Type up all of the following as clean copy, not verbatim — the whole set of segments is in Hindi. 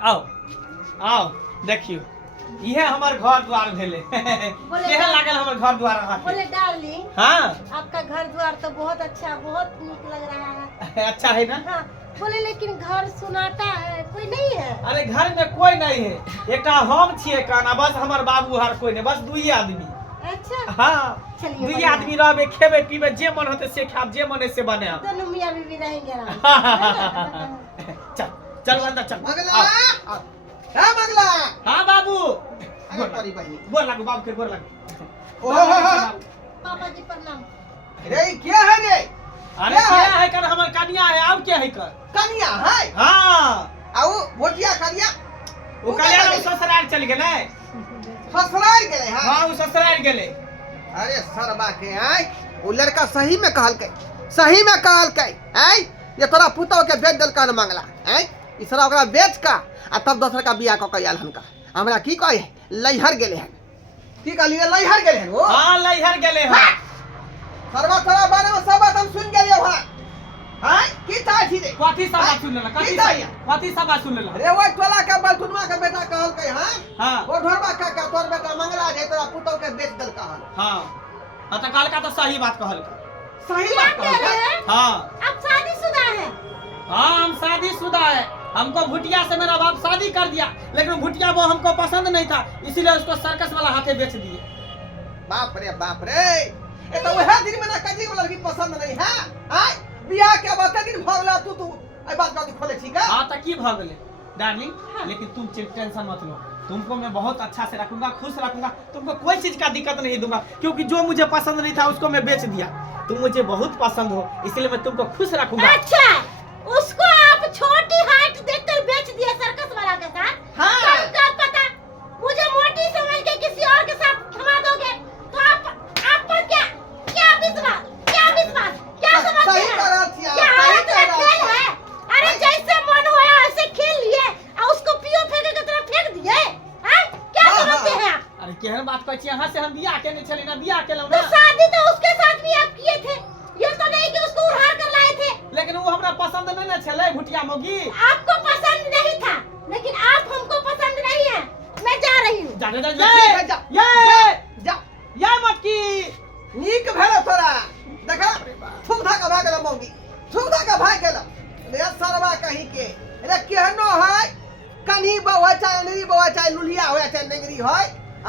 आओ आओ देखियो ये हमार घर द्वार भेले केहन लागल हमर घर द्वार अहाँ बोले डार्लिंग, हाँ आपका घर द्वार तो बहुत अच्छा, बहुत नीक लग रहा है। अच्छा है ना। हाँ, बोले लेकिन घर सुनाता है, कोई नहीं है। अरे घर में कोई नहीं है, एक हम छिए काना, बस हमार बाबू हर कोई नहीं, बस दुई आदमी। अच्छा हाँ चलिए दुई बढ़िया। आदमी रहबे, खेबे पीबे, जे मन होते से खाब, जे मन से बने। दोनों मियाँ बीवी रहेंगे आराम से। चल चल अंदर चल। मंगला आओ, आओ। हाँ मंगला हाँ बाबू अरे तोरी बहनी गोर लागू बाबू के गोर लागू। ओहो पापा जी प्रणाम। रे क्या है रे अरे क्या है कर हमार कन्या है, अब क्या है कर। कनिया है हाँ आओ भोटिया कनिया वो कल्याण में ससुराल चल गेले। ससुराल गेले हां हाँ वो ससुराल गेले। अरे सरबा के आय वो लड़का सही में कहल के, सही में कहल के आय ये तोरा पुतौ के बेच देल कान मंगला आय इसरा ओकरा बेच का आ तब दोसर का बियाह क के आयल हनका हमरा की कहे लैहर गेले हन की कहलिए लैहर गेले हन वो हाँ लैहर गेले हैं। सरबा तोरा बारे में सब बात हम सुन गेलियो हां हां की चाही रे कथी सब बात सुन लेला, कथी सब बात सुन लेला। अरे वो टोला के बलटुनवा के बेटा कहल के हां हाँ वो ढोरबा का तोर बेटा मंगला जे तोरा पुतौ के बेच देल कहल हाँ हाँ तो काल का तो सही बात कहल। सही क्या बात कह कहल रहे हैं? हाँ आप शादीशुदा है? हाँ हम शादीशुदा है, हमको भुटिया से मेरा बाप शादी कर दिया, लेकिन भुटिया वो हमको पसंद नहीं था, इसीलिए उसको सर्कस वाला हाथे बेच दिए। बाप रे ये तो वह दिन में ना कजी वाला लड़की पसंद नहीं है हां बियाह के बाद दिन भगला तू ए बात का खोले ठीक है हाँ तो की भगले डार्लिंग। हाँ। लेकिन तुम टेंशन मत लो, तुमको मैं बहुत अच्छा से रखूंगा, खुश रखूंगा, तुमको कोई चीज का दिक्कत नहीं दूंगा, क्योंकि जो मुझे पसंद नहीं था उसको मैं बेच दिया। तुम मुझे बहुत पसंद हो, इसलिए मैं तुमको खुश रखूंगा। अच्छा, उसको आप छोटी हाइट देखकर बेच दिए सर्कस वाला के साथ। हाँ। कब का पता मुझे मोटी समझ के किसी और के साथ थमा दोगे तो आप पर क्या विश्वास, क्या समझते सही हैं? करा थिया क्या सही हाथ में करा खेल है? अरे जैसे मन होया ऐसे खेल लिए और उसको पियो फेंके की तरह फेंक दिए। हैं? क्या हाँ, समझते हाँ। हैं आप? अरे केहन बात कहै छी, यहाँ से हम बियाह केने चले ना, बियाह केलौं तो ना, शादी तो उसके साथ भी आप किए थे, ये तो नहीं कि उसको उधार कर लाए थे। लेकिन वो हमरा पसंद नहीं ना छले भुटिया मोगी। आपको पसंद नहीं था, लेकिन आप हमको पसंद नहीं है। मैं जा रही हूँ। जा जा ठीक है, जा। जा ये मक्की नीक भेल तोरा देखा ठुकधा का भाग गेल मौगी ठुकधा का भाग गेल रे सरबा कहीं के रे केहनो है कन्ही बौआ चाहे नेरी बौआ चाहे लुलिया होया चाहे नेगरी होय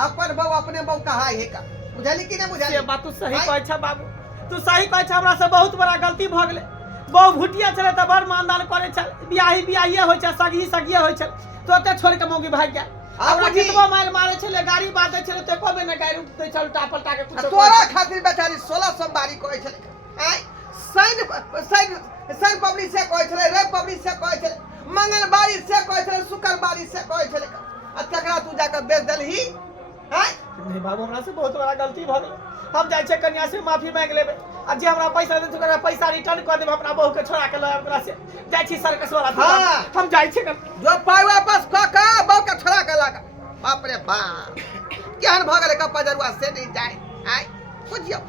अपन बौ अपने बौ कहाय है का बुझली कि नहीं ये बुझली बात तू सही आय। कहै छ बाबू, तू सही कहै छ, हमरा से बहुत बड़ा गलती भ गेलै। बहु भुटिया चले त बड़ मानदान करे छल, बियाहिए होइ छ, सगिए होइ छल, तो ओते छोड़ के मौगी भाग गया। हमरा बुझी। कितबो मार मारे छले, गाड़ी बांधे छले, तो एको बेर न गाड़ी उठते छल, टापलटा के कुछ तोरा खातिर बेचारी 16 सोमवारी कहै छले आय सैन पब्लिक से कहै छले रे पब्लिक से कहै छले मंगलवारी से कहै छले शुक्रवारी से कहै छले आ तकरा तू जाकर बेच देलही आय नहीं बाबू, हमरा से बहुत बड़ा गलती भ गेलै। हम जाय छै कन्या से माफी मांग लेबै, आ जे हमरा पैसा दे ओकरा पैसा रिटर्न कर देब, अपना बहू के छोड़ा के लए ओकरा से जाय छी सर्कस वाला। हाँ। हम जाय छी जो पाई वापस का बौ का छोड़ा के लगा बाप रे बाप केहन भ गेलै कप्पा जरुआ से नहीं जाय आय बुझियो